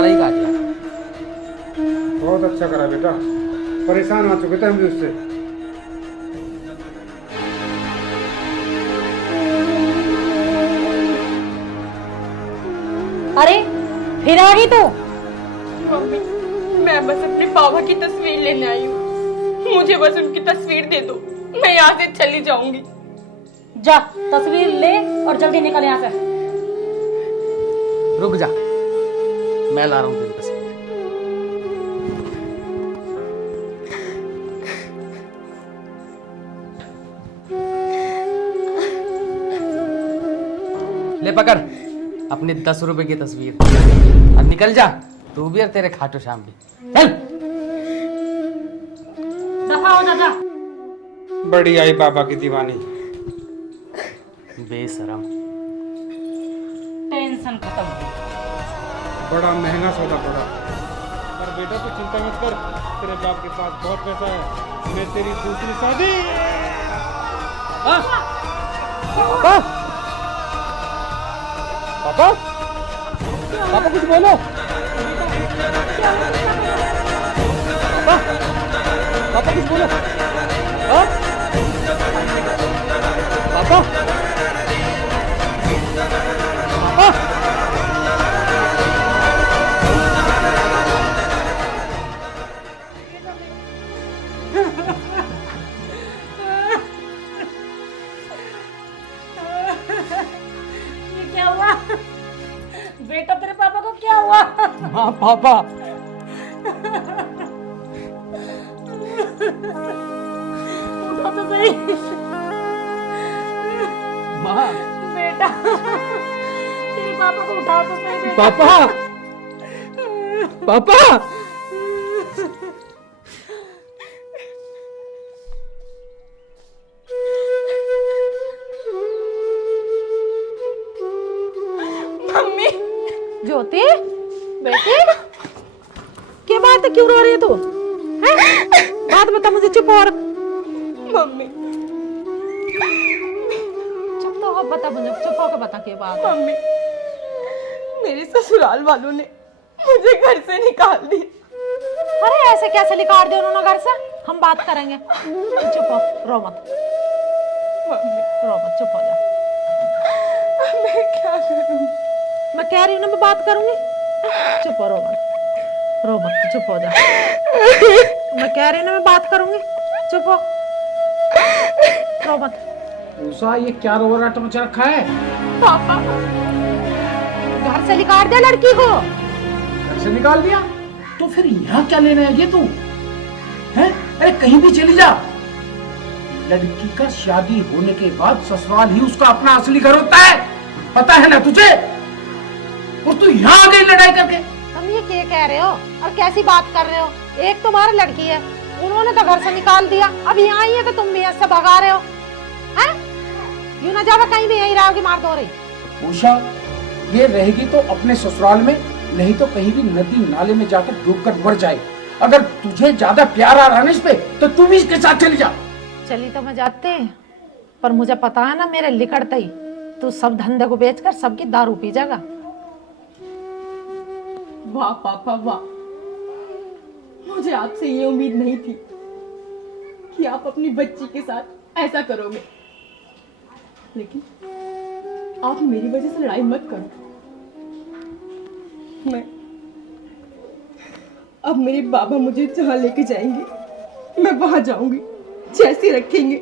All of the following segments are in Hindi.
किनारा ही काट लिया। बहुत अच्छा करा बेटा, परेशान हो चुके थे हम भी उससे। अरे फिर आ गई तू? मम्मी, मैं बस अपने पापा की तस्वीर लेने आई हूँ। मुझे बस उनकी तस्वीर दे दो, मैं यहाँ से चली जाऊंगी। जा तस्वीर ले और जल्दी निकल यहाँ से। रुक जा, मैं ला रहा हूँ तेरी तस्वीर। ले पकड़ अपनी 10 रुपए की तस्वीर और निकल जा, तू भी और तेरे खाटू श्याम भी। चल दफा हो जा, जा। बड़ी आई बाबा की दीवानी। बेशरम। टेंशन खत्म। बड़ा महंगा सौदा पड़ा। पर बेटा तू चिंता मत कर, तेरे बाप के पास बहुत पैसा है। मैं तेरी दूसरी शादी। पापा, पापा, पापा कुछ बोलो। पापा, पापा कुछ बोलो। हाँ? पापा, पापा, ये क्या हुआ? बेटा तेरे पापा को क्या हुआ? हाँ पापा। उठो तो सही। माँ, बेटा तेरे पापा को उठाओ तो सही। बेटा। पापा, पापा। मम्मी, ज्योति बेटी, क्या बात है, क्यों रो रही है तू? हैं? बात बता मुझे, चुप और। मम्मी, चुप तो हो, बता मुझे, चुप होकर बता क्या बात है। मम्मी, मेरे ससुराल वालों ने मुझे घर से निकाल दिया। अरे ऐसे कैसे निकाल दिया उन्होंने घर से? हम बात करेंगे, चुप हो, रो मत। मम्मी, रो मत, चुप हो जा। मैं क्या करूं? मैं कह रही हूँ ना, मैं बात करूंगी। चुप हो, रो मत, रो मत, चुप हो जा। मैं कह रही हूँ ना, मैं बात करूंगी, चुप हो, रो मत। उषा, ये क्या रोराट मचा रखा है? पापा, घर से निकाल दिया लड़की को। घर से निकाल दिया? तो फिर यहाँ क्या लेने आई है तू? हैं? अरे कहीं भी चली जा। लड़की का शादी होने के बाद ससुराल ही उसका अपना असली घर होता है, पता है ना तुझे? और तू यहाँ आ गई लड़ाई करके। तुम ये क्या कह रहे हो और कैसी बात कर रहे हो? एक तुम्हारी लड़की है, उन्होंने तो घर से निकाल दिया, अब यहाँ आई है तो तुम भी ऐसे भगा रहे हो, हैं? यूं ना जावा कहीं भी, यहीं रहोगी मार दो रही। उषा, ये रहेगी तो अपने ससुराल में, नहीं तो कहीं भी नदी नाले में जाकर डूबकर मर जाए। अगर तुझे ज्यादा प्यार आ रहा है ना इस पे, तो तू भी इसके साथ चली जा। चली तो मैं जाते, पर मुझे पता है ना, मेरे लिकड़ते ही तू सब धंधे को बेचकर सबकी दारू पी जाएगा। वाह पापा वाह, मुझे आपसे ये उम्मीद नहीं थी कि आप अपनी बच्ची के साथ ऐसा करोगे। लेकिन आप मेरी वजह से लड़ाई मत करो। अब मेरे बाबा मुझे जहाँ लेके जाएंगे मैं वहां जाऊंगी, जैसी रखेंगे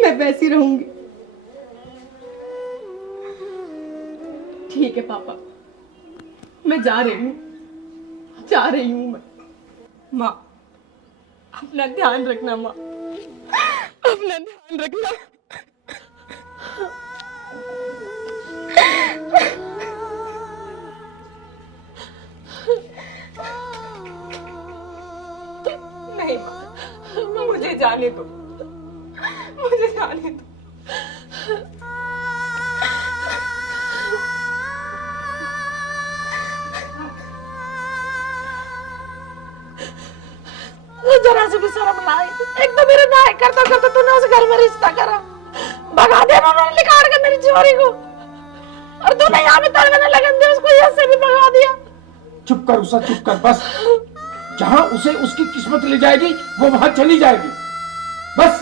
मैं वैसी रहूंगी। ठीक है पापा, मैं जा रही हूँ मैं। माँ, अपना ध्यान रखना माँ, अपना ध्यान रखना। नहीं माँ, मुझे जाने दो, मुझे जाने दो। जरा से भी शर्म ना आई। एक तो मेरे नाय करता करता तूने उस घर में रिश्ता करा, भगा दिया उन्होंने निकाल के मेरी छोरी को, और तूने यहाँ पे तलवार लगन दी उसको, यहाँ से भी भगा दिया। चुप कर उषा, चुप कर बस। जहां उसे उसकी किस्मत ले जाएगी वो वहां चली जाएगी, बस।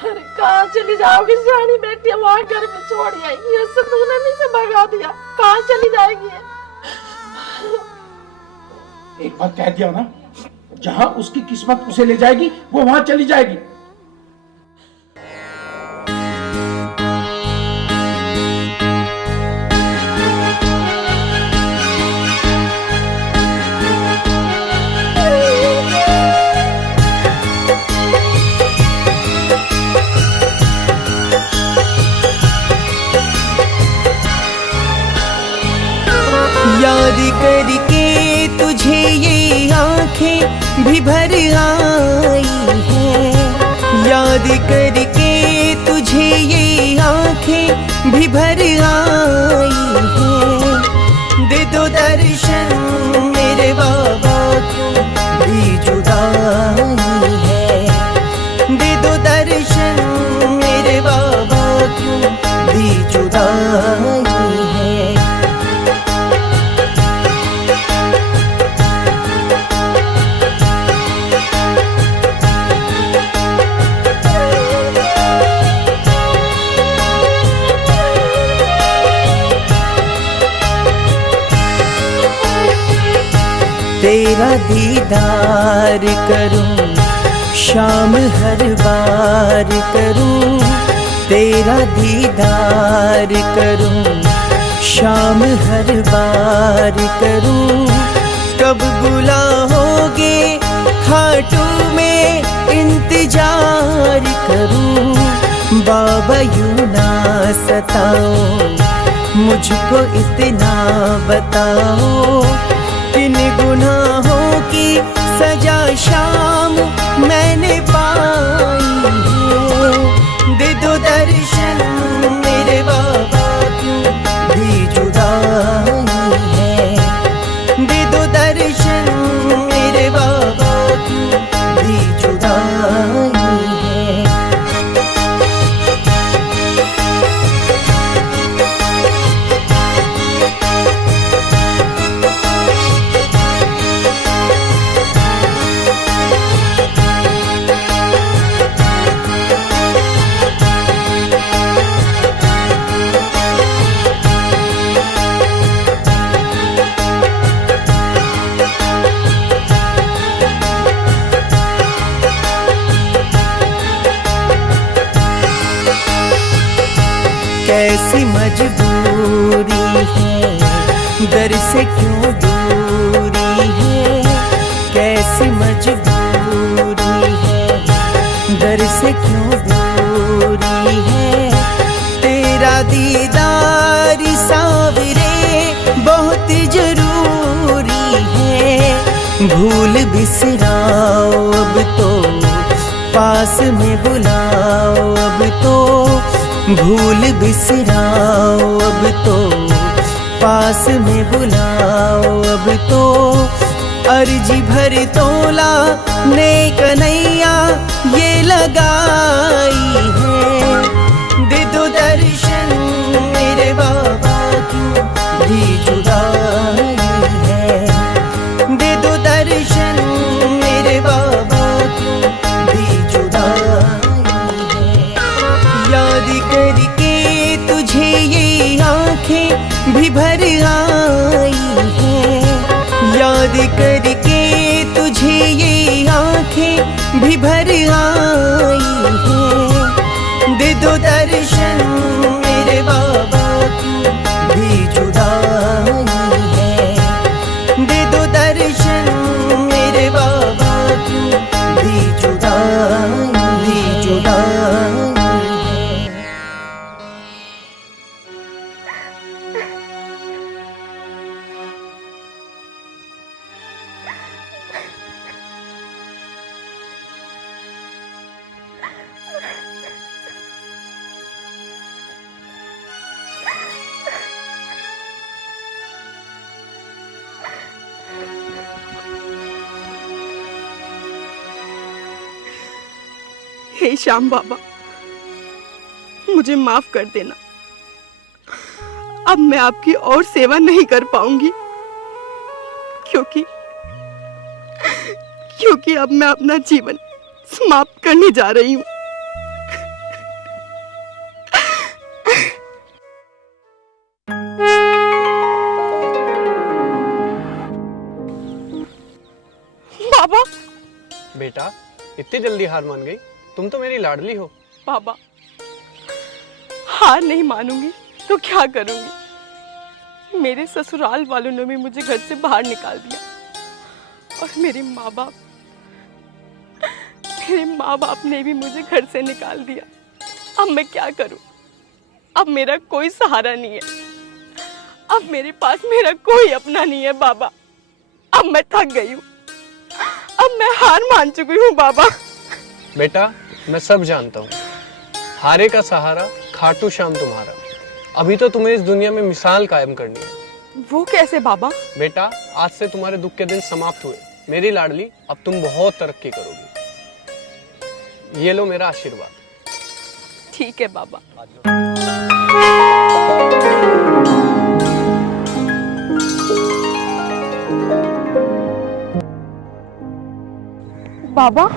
अरे कहाँ चली जाओगी सियानी बेटी, वहाँ घर में छोड़ आएगी, ऐसे तूने भी से भगा दिया, कहाँ चली जाएगी? एक बार कह दिया ना, जहां उसकी किस्मत उसे ले जाएगी वो वहां चली जाएगी। याद करके तुझे ये आंखें भी भर आई हैं, याद करके तुझे ये आंखें भी भर आई हैं। दे दो दर्शन मेरे बाबा, क्यों भी जुदाई है। दे दो दर्शन मेरे बाबा, क्यों भी जुदाई है। तेरा दीदार करूं शाम हर बार करूं, तेरा दीदार करूं शाम हर बार करूं। कब बुलाओगे खाटू में इंतजार करूं। बाबा यूं ना सताओ, मुझको इतना बताओ, किन गुनाहों की सजा शाम मैंने पाई है। दे दो दर्शन मेरे बाबा, क्यों भी जुदाई है। दे दो दर्शन मेरे बाबा, क्यों भी जुदाई है। कैसी मजबूरी है, दर से क्यों दूरी है। कैसी मजबूरी है, दर से क्यों दूरी है। तेरा दीदार सावरे बहुत जरूरी है। भूल बिसराओ अब तो, पास में बुलाओ अब तो। भूल बिसराओ अब तो, पास में बुलाओ अब तो। अर्जी भर तोला ने कन्हैया ये लगाई है। दे दो दर्शन मेरे बाबा, क्यों भी जुदाई है। दे दो दर्शन मेरे बाबा, क्यों भी जुदाई है। याद करके तुझे ये आंखें भी भर आई हैं। याद करके तुझे ये आंखें भी भर आई हैं। दे दो दर्शन मेरे बाबा, क्यों भी जुदाई है। दे दो दर्शन मेरे बाबा, क्यों भी जुदाई है। हे श्याम बाबा, मुझे माफ कर देना। अब मैं आपकी और सेवा नहीं कर पाऊंगी। क्योंकि क्योंकि अब मैं अपना जीवन समाप्त करने जा रही हूँ। बाबा, बेटा इतनी जल्दी हार मान गई? तुम तो मेरी लाडली हो। बाबा, हार नहीं मानूंगी तो क्या करूंगी? मेरे ससुराल वालों ने भी मुझे घर से बाहर निकाल दिया और मेरे माँ बाप ने भी मुझे घर से निकाल दिया। अब मैं क्या करूं? अब मेरा कोई सहारा नहीं है। अब मेरे पास मेरा कोई अपना नहीं है बाबा। अब मैं थक गई हूँ। अब मैं हार मान चुकी हूँ बाबा। बेटा मैं सब जानता हूँ। हारे का सहारा खाटू श्याम तुम्हारा। अभी तो तुम्हें इस दुनिया में मिसाल कायम करनी है। वो कैसे बाबा? बेटा आज से तुम्हारे दुख के दिन समाप्त हुए। मेरी लाडली, अब तुम बहुत तरक्की करोगी। ये लो मेरा आशीर्वाद। ठीक है बाबा। बाबा,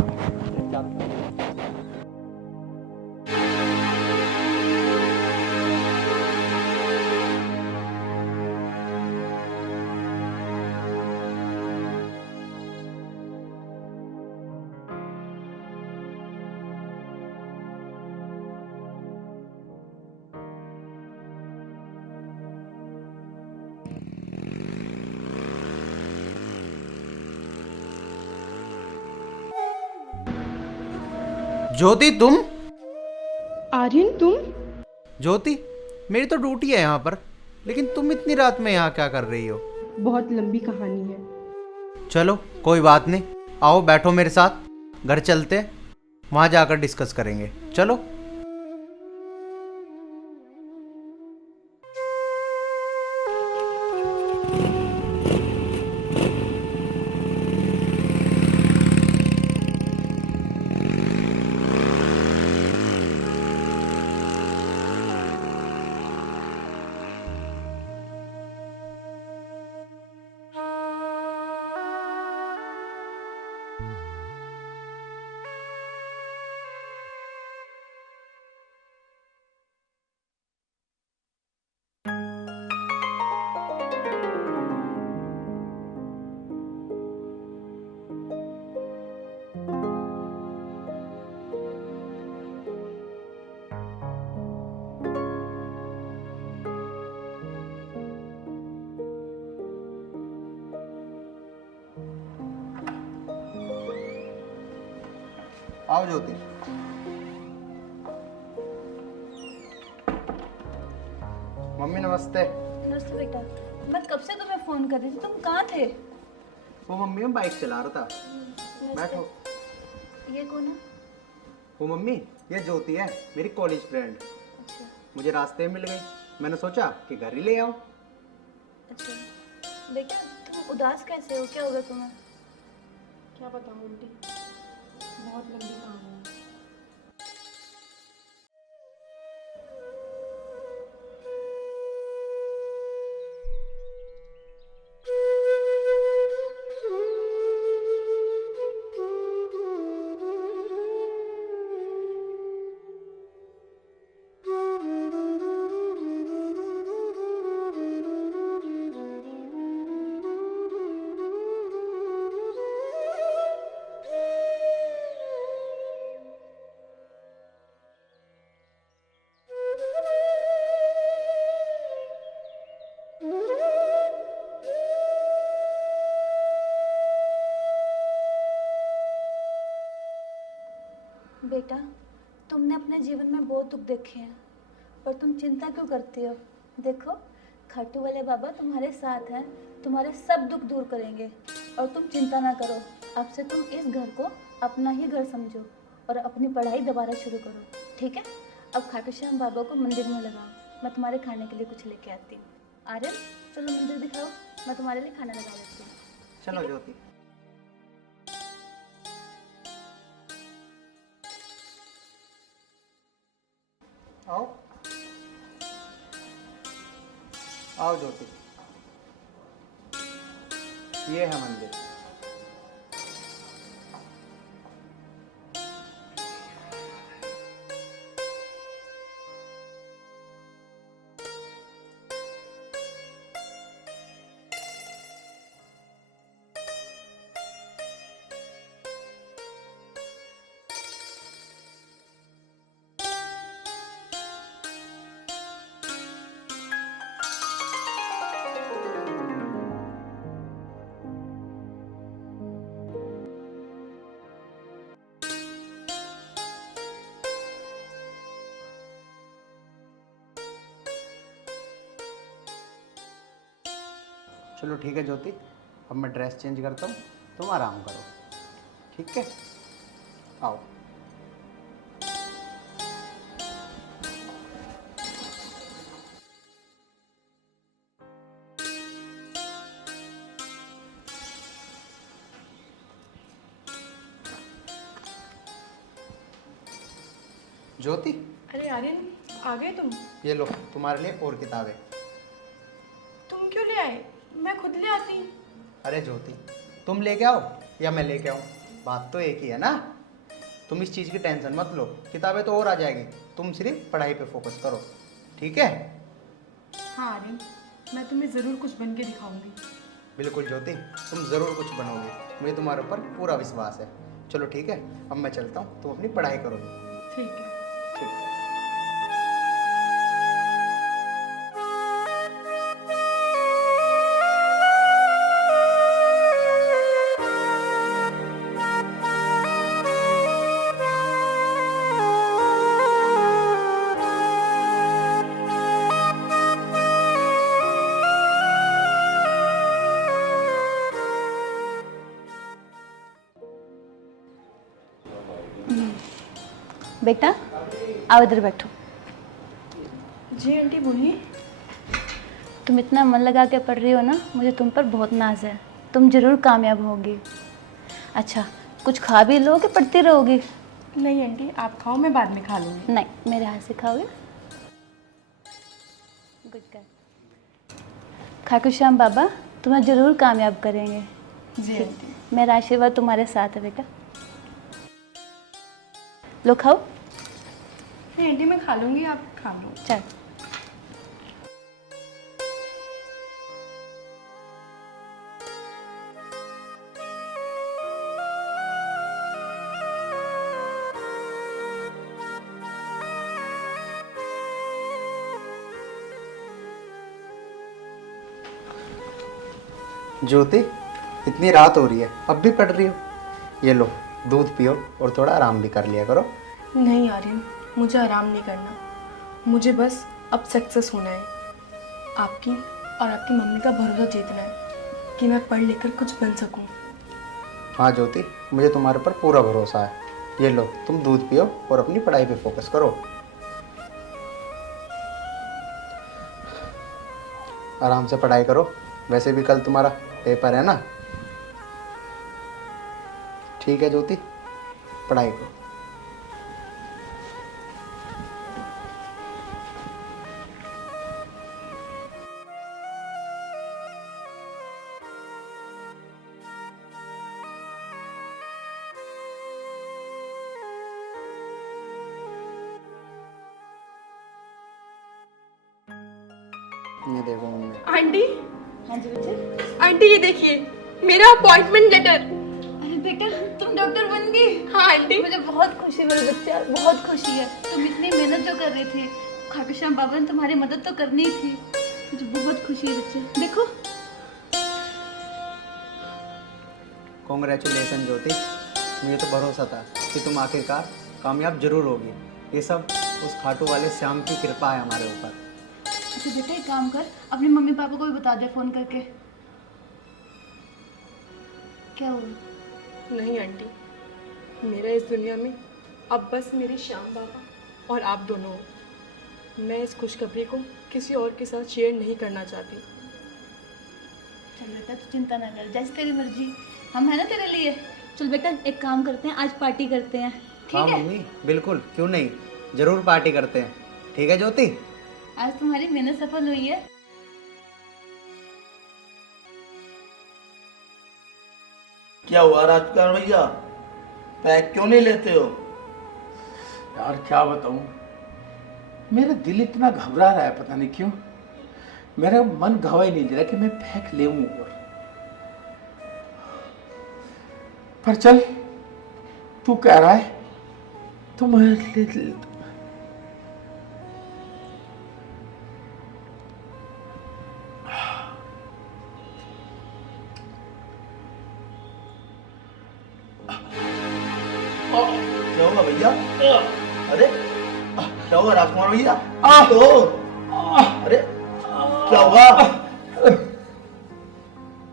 ज्योति तुम? आर्यन तुम? ज्योति, मेरी तो ड्यूटी है यहाँ पर, लेकिन तुम इतनी रात में यहाँ क्या कर रही हो? बहुत लंबी कहानी है। चलो कोई बात नहीं, आओ बैठो मेरे साथ, घर चलते हैं, वहाँ जाकर डिस्कस करेंगे। चलो। आओ ज्योति। मम्मी नमस्ते। नमस्ते बेटा। मैं कब से तुम्हें फोन कर रही थी, तुम कहाँ थे? वो मम्मी मैं बाइक चला रहा था। बैठो। ये कौन है? वो मम्मी ये ज्योति है, मेरी कॉलेज फ्रेंड। अच्छा मुझे रास्ते में मिल गई, मैंने सोचा कि घर ही ले आओ। अच्छा बेटा, तुम उदास कैसे हो? क्या हो गया तुम्हें? क्या बताऊं आंटी, बहुत लंबी कहानी है। बेटा, तुमने अपने जीवन में बहुत दुख देखे हैं, पर तुम चिंता क्यों करती हो? देखो, खाटू वाले बाबा तुम्हारे साथ हैं, तुम्हारे सब दुख दूर करेंगे। और तुम चिंता ना करो, अब से तुम इस घर को अपना ही घर समझो और अपनी पढ़ाई दोबारा शुरू करो, ठीक है? अब खाटू श्याम बाबा को मंदिर में लगाओ। मैं तुम्हारे खाने के लिए कुछ लेके आती हूँ। आर्यन, चलो मंदिर दिखाओ, मैं तुम्हारे लिए खाना लगा देती हूँ। चलो ज्योति। आओ आओ ज्योति। ये है मंदिर। चलो ठीक है ज्योति, अब मैं ड्रेस चेंज करता हूँ, तुम आराम करो, ठीक है? आओ। ज्योति, अरे आर्यन, आ गए तुम? ये लो तुम्हारे लिए और किताबें। तुम क्यों ले आए? मैं खुद ले आती। अरे ज्योति, तुम लेके आओ या मैं लेके आऊँ, बात तो एक ही है ना। तुम इस चीज़ की टेंशन मत लो, किताबें तो और आ जाएगी, तुम सिर्फ पढ़ाई पे फोकस करो, ठीक है? हाँ आर्यन, मैं तुम्हें ज़रूर कुछ बन के दिखाऊंगी। बिल्कुल ज्योति, तुम ज़रूर कुछ बनोगे, मुझे तुम्हारे ऊपर पूरा विश्वास है। चलो ठीक है, अब मैं चलता हूँ, तुम अपनी पढ़ाई करोगे। ठीक है। ठीक है। बेटा आओ इधर बैठो। जी आंटी बोलिए। तुम इतना मन लगा के पढ़ रही हो ना, मुझे तुम पर बहुत नाज है, तुम ज़रूर कामयाब होगी। अच्छा कुछ खा भी लो कि पढ़ती रहोगी? नहीं आंटी, आप खाओ, मैं बाद में खा लूँगी। नहीं, मेरे हाथ से खाओगे? Good girl. खाटू श्याम बाबा तुम्हें ज़रूर कामयाब करेंगे। जी आंटी। मेरा आशीर्वाद तुम्हारे साथ है बेटा। लो खाओ। नहीं आंटी, मैं खा लूँगी, आप खा लो। चल। ज्योति, इतनी रात हो रही है, अब भी पढ़ रही हो? ये लो दूध पियो और थोड़ा आराम भी कर लिया करो। नहीं आर्यन, मुझे आराम नहीं करना, मुझे बस अब सक्सेस होना है। आपकी और आपकी मम्मी का भरोसा जीतना है कि मैं पढ़ लिखकर कुछ बन सकूं। हाँ ज्योति, मुझे तुम्हारे पर पूरा भरोसा है। ये लो तुम दूध पियो और अपनी पढ़ाई पे फोकस करो। आराम से पढ़ाई करो, वैसे भी कल तुम्हारा पेपर है ना। ठीक है ज्योति, पढ़ाई करो। ये देखो मम्मी। आंटी, हाँ जी बच्चे। आंटी ये देखिए मेरा अपॉइंटमेंट लेटर। अरे बेटा तुम डॉक्टर बन गई। हाँ आंटी। मुझे बहुत खुशी मेरे बच्चा, बहुत खुशी है। तुम इतनी मेहनत जो कर रहे थे, खाटू श्याम बाबा ने तुम्हारी मदद तो करनी ही थी। मुझे बहुत खुशी है बच्चे, देखो। कॉन्ग्रेचुलेसन ज्योति, मुझे तो भरोसा था कि तुम आखिरकार कामयाब जरूर होगी। ये सब उस खाटू वाले श्याम की कृपा है हमारे ऊपर। अच्छा बेटा एक काम कर, अपने मम्मी पापा को भी बता दे फोन करके। क्या हुआ? नहीं आंटी, मेरा इस दुनिया में अब बस मेरे श्याम बाबा और आप दोनों हो। मैं इस खुशखबरी को किसी और के साथ शेयर नहीं करना चाहती। चल बेटा तू चिंता ना कर, जैसे तेरी मर्जी, हम है ना तेरे लिए। चल बेटा एक काम करते हैं, आज पार्टी करते हैं, ठीक हाँ है? मम्मी बिल्कुल, क्यों नहीं, जरूर पार्टी करते हैं। ठीक है ज्योति? आज तुम्हारी मेहनत सफल हुई है। क्या हुआ राजकुमार भैया, पैक क्यों नहीं लेते हो? यार क्या बताऊं, मेरा दिल इतना घबरा रहा है, पता नहीं क्यों। मेरा मन गवाही नहीं दे रहा कि मैं पैक ले पर चल, तू कह रहा है तो मैं ले लेता। क्या हुआ भैया? अरे क्या हुआ राजकुमार भैया? तो अरे क्या हुआ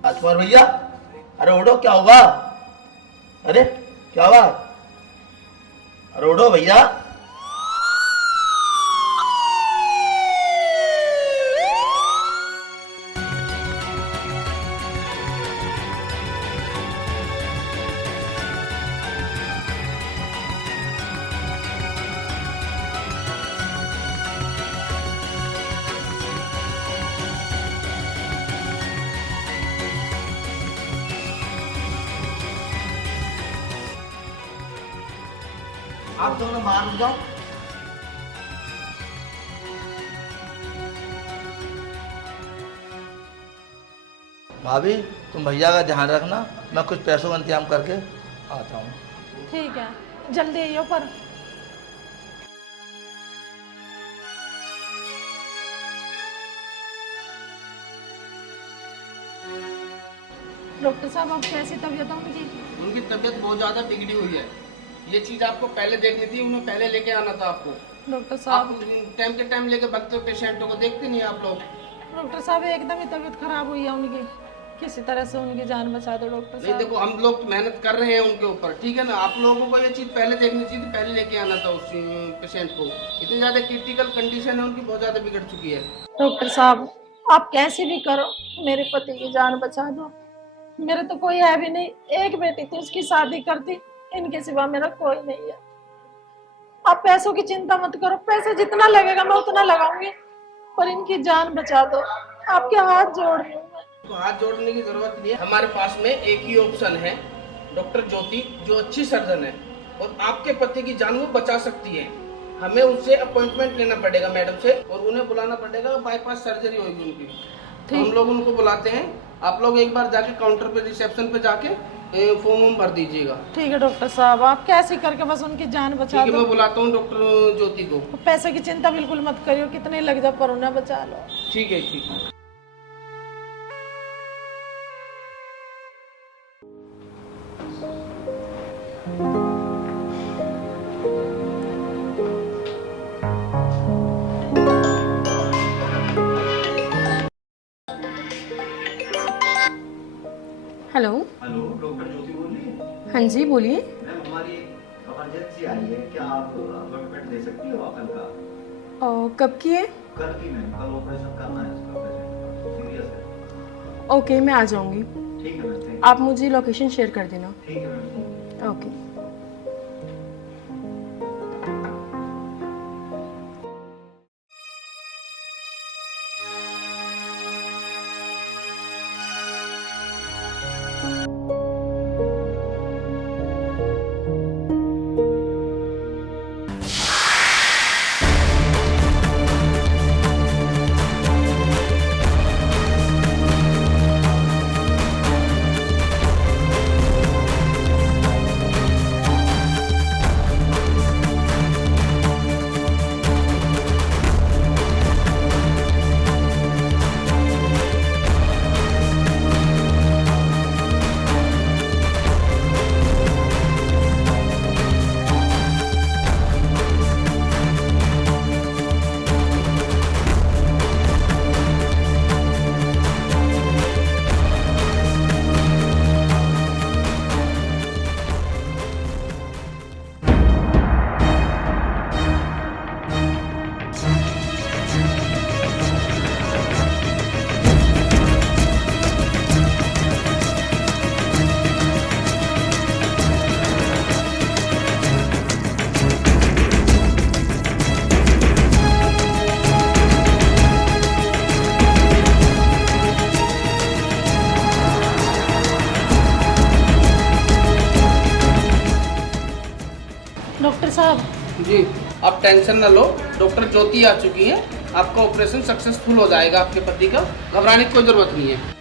राजकुमार भैया? अरे उठो, क्या हुआ? अरे क्या हुआ? अरे उठो भैया। आप दोनों बाहर रुक जाओ। भाभी तुम भैया का ध्यान रखना, मैं कुछ पैसों का इंतजाम करके आता हूँ। ठीक है, जल्दी आइयो पर। डॉक्टर साहब, अब कैसी तबीयत है उनकी? उनकी तबीयत बहुत ज़्यादा बिगड़ी हुई है। ये चीज़ आपको पहले देखनी थी, उन्हें पहले लेके आना था आपको। डॉक्टर आप साहब, टाइम के टाइम लेके बगते हो पेशेंटों को, देखते नहीं आप लोग। डॉक्टर साहब एकदम ही तबीयत खराब हुई है उनकी, किसी तरह से उनकी जान बचा दो डॉक्टर नहीं साहब। देखो, हम लोग मेहनत कर रहे हैं उनके ऊपर, ठीक है ना। आप लोगों को ये चीज़ पहले देखनी चाहिए, पहले लेके आना था उस पेशेंट को। इतनी ज़्यादा क्रिटिकल कंडीशन है उनकी, बहुत ज़्यादा बिगड़ चुकी है। डॉक्टर साहब, आप कैसे भी करो मेरे पति की जान बचा दो। मेरे तो कोई है भी नहीं, एक बेटी थी, उसकी शादी कर दी, इनके सिवा मेरा कोई नहीं है। आप पैसों की चिंता मत करो, पैसा जितना लगेगा मैं उतना लगाऊंगी, पर इनकी जान बचा दो। आपके हाथ जोड़ रही हूँ मैं। तो हाथ जोड़ने की जरूरत नहीं है, हमारे पास में एक ही ऑप्शन है, डॉक्टर ज्योति, जो अच्छी सर्जन है और आपके पति की जान वो बचा सकती है। हमें उनसे अपॉइंटमेंट लेना पड़ेगा मैडम से, और उन्हें बुलाना पड़ेगा, बाईपास सर्जरी होगी उनकी। तो हम लोग उनको बुलाते हैं, आप लोग एक बार जाके काउंटर पे, रिसेप्शन पे जाके फॉर्म भर दीजिएगा। ठीक है डॉक्टर साहब, आप कैसे करके बस उनकी जान बचा ठीक है, दो। मैं बुलाता हूँ डॉक्टर ज्योति को। पैसे की चिंता बिल्कुल मत करियो, कितने लग जाए पर उन्हें बचा लो। ठीक है, ठीक है। हेलो। हेलो, डॉक्टर ज्योति बोल रही है? हाँ जी, बोलिए। मैम हमारी इमरजेंसी आई है, क्या आप अपॉइंटमेंट दे सकती हो कल का? कब की है? कल की मैम, कल ऑपरेशन करना है इसका, पेशेंट का सीरियस है। ओके, मैं आ जाऊंगी। ठीक है मैम, थैंक आप मुझे लोकेशन शेयर कर देना। यू। ठीक है मैम। ओके। जी आप टेंशन ना लो, डॉक्टर ज्योति आ चुकी है, आपका ऑपरेशन सक्सेसफुल हो जाएगा आपके पति का, घबराने की कोई जरूरत नहीं है।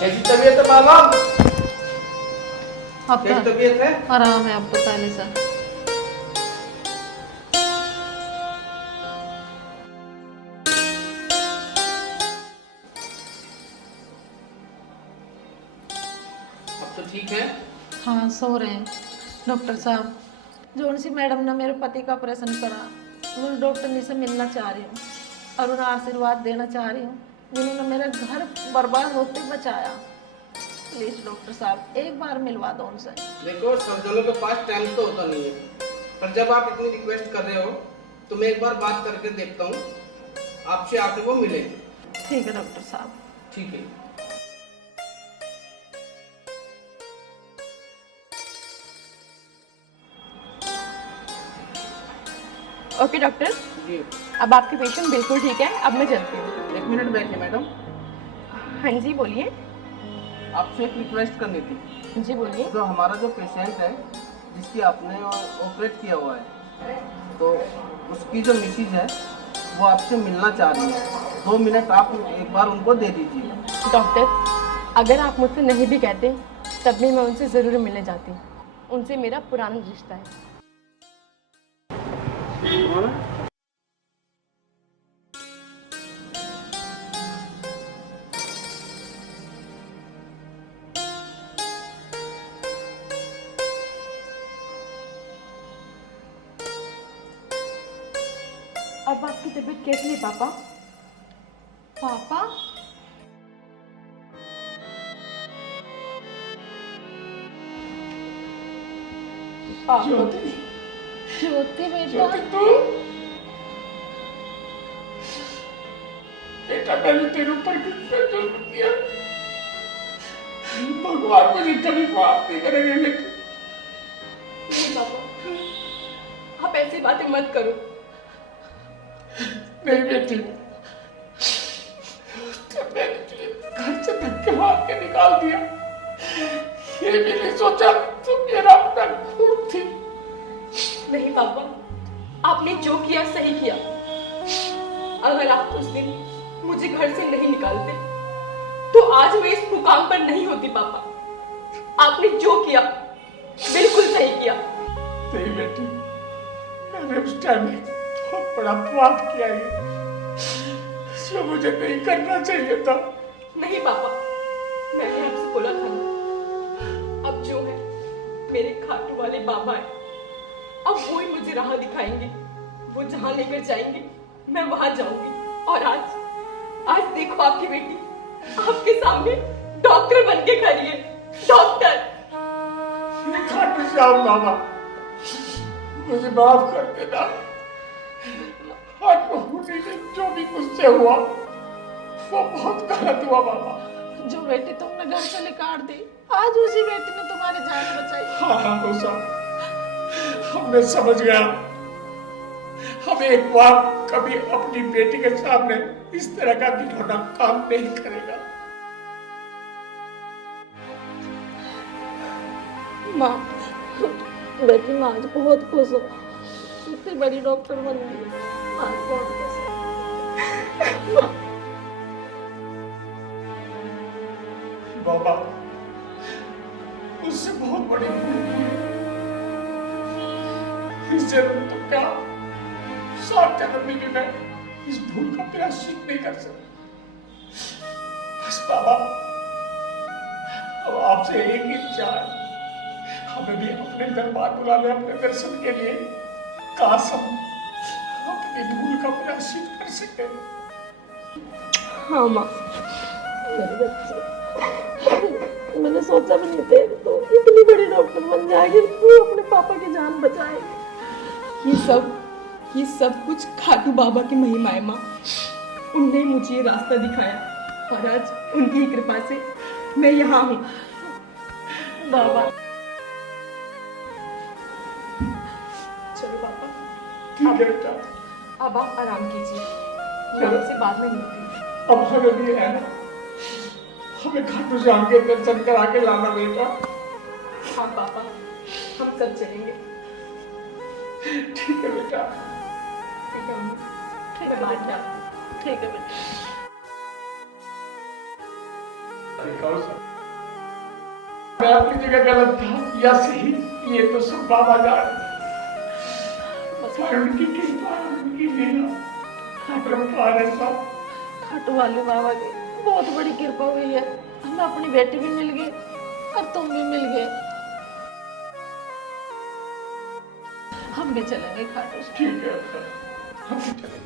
कैसी तबीयत है मामा? अब कैसी तबीयत है? आराम है अब तो पहले से। अब तो ठीक है? हाँ सो रहे हैं। डॉक्टर साहब, जोन सी मैडम ने मेरे पति का ऑपरेशन करा, मैं डॉक्टर से मिलना चाह रही हूँ और उन्हें आशीर्वाद देना चाह रही हूँ जिन्होंने मेरा घर बर्बाद होते बचाया। प्लीज डॉक्टर साहब एक बार मिलवा दो उनसे। देखो सर्जनों के पास टाइम तो होता नहीं है, पर जब आप इतनी रिक्वेस्ट कर रहे हो तो मैं एक बार बात करके देखता हूँ, आपसे आके वो मिले। ठीक है डॉक्टर साहब। ठीक है। ओके डॉक्टर, जी अब आपके पेशेंट बिल्कुल ठीक है, अब मैं चलती हूँ। 1 मिनट बैठिए मैडम, हाँ जी बोलिए। आपसे एक रिक्वेस्ट करनी थी। जी बोलिए। जो हमारा जो पेशेंट है जिसकी आपने ऑपरेट किया हुआ है, तो उसकी जो मिसेज है वो आपसे मिलना चाह रही है। 2 मिनट आप एक बार उनको दे दीजिए। डॉक्टर, अगर आप मुझसे नहीं भी कहते तब भी मैं उनसे ज़रूर मिलने जाती। उनसे मेरा पुराना रिश्ता है। अब आपकी तबीयत कैसी है पापा? पापा? ज्योति, ज्योति बेटा। ज्योति तू? बेटा मैंने तेरे ऊपर कितना जुल्म किया, भगवान मुझे कभी माफ नहीं करेंगे बेटे। नहीं पापा, आप ऐसी बातें मत करो। नहीं बेटी, जब मैंने तुझे घर से धक्के मार के निकाल दिया, ये भी नहीं सोचा तुम मेरा अपना खून थी। नहीं पापा, आपने जो किया सही किया। अगर आप उस दिन मुझे घर से नहीं निकालते तो आज मैं इस मुकाम पर नहीं होती पापा। आपने जो किया बिल्कुल सही किया। तेरी बेटी, मैंने उस टाइम एक बहुत बड़ा पाप किया है जो मुझे नहीं करना चाहिए था। नहीं पापा, मैंने आपसे बोला था ना, अब जो है मेरे खाटू वाले बाबा है, अब वो ही मुझे राह दिखाएंगे। वो जहाँ लेकर जाएंगे मैं वहां जाऊंगी। और आज देखो आपकी बेटी आपके सामने डॉक्टर बन के खड़ी है। डॉक्टर खाटू श्याम बाबा, मुझे माफ कर देना। आज बहूटी ने जो भी मुझसे हुआ वो बहुत गलत हुआ बाबा। जो बेटी तुमने घर से निकाल दी, आज उसी बेटी ने तुम्हारी जान बचाई। हाँ उषा, हमने समझ गया। हम एक बार कभी अपनी बेटी के सामने इस तरह का घिनौना काम नहीं करेगा। माँ, बेटी मैं आज बहुत खुश हूँ, इतनी बड़ी डॉक्टर बन गई। आज बहुत खुश हूँ। बाबा, उससे बहुत बड़ी भूल हुई। इस जन्म तो क्या, 7 जन्म में भी मैं इस भूल का प्रायश्चित नहीं कर सकता। बस बाबा, अब आपसे एक ही इच्छा है, हमें भी अपने दरबार बुला ले अपने दर्शन के लिए। काश हम अपनी भूल का प्रायश्चित कर सके। हाँ माँ, मेरे बच्चे, मैंने सोचा भी नहीं था तो इतनी बड़ी डॉक्टर बन जाएगी, तू अपने पापा की जान बचाएगी। ये सब कुछ खाटू बाबा की महिमा है माँ। उनने ही मुझे ये रास्ता दिखाया और आज उनकी कृपा से मैं यहाँ हूँ। बाबा चलो पापा, ठीक है बेटा, अब आप आराम कीजिए, मैं आपसे बाद में मिलती हूँ। अब हमें भी है ना, हमें खाटू श्याम के दर्शन करा के लाना बेटा। हाँ पापा, हम सब चलेंगे। ठीक है बेटा। ठीक है मम्मी, ठीक है बेटा, ठीक है बेटा। मैं अपनी जगह गलत था या सही, ये तो सब बाबा जाने। उनकी कृपा, उनकी लीला, खाटू वाले बाबा की बहुत बड़ी कृपा हुई है। हमें अपनी बेटी भी मिल गई और तुम भी मिल गए। हम भी चलेंगे खाटू से। ठीक है, हम भी चलेंगे।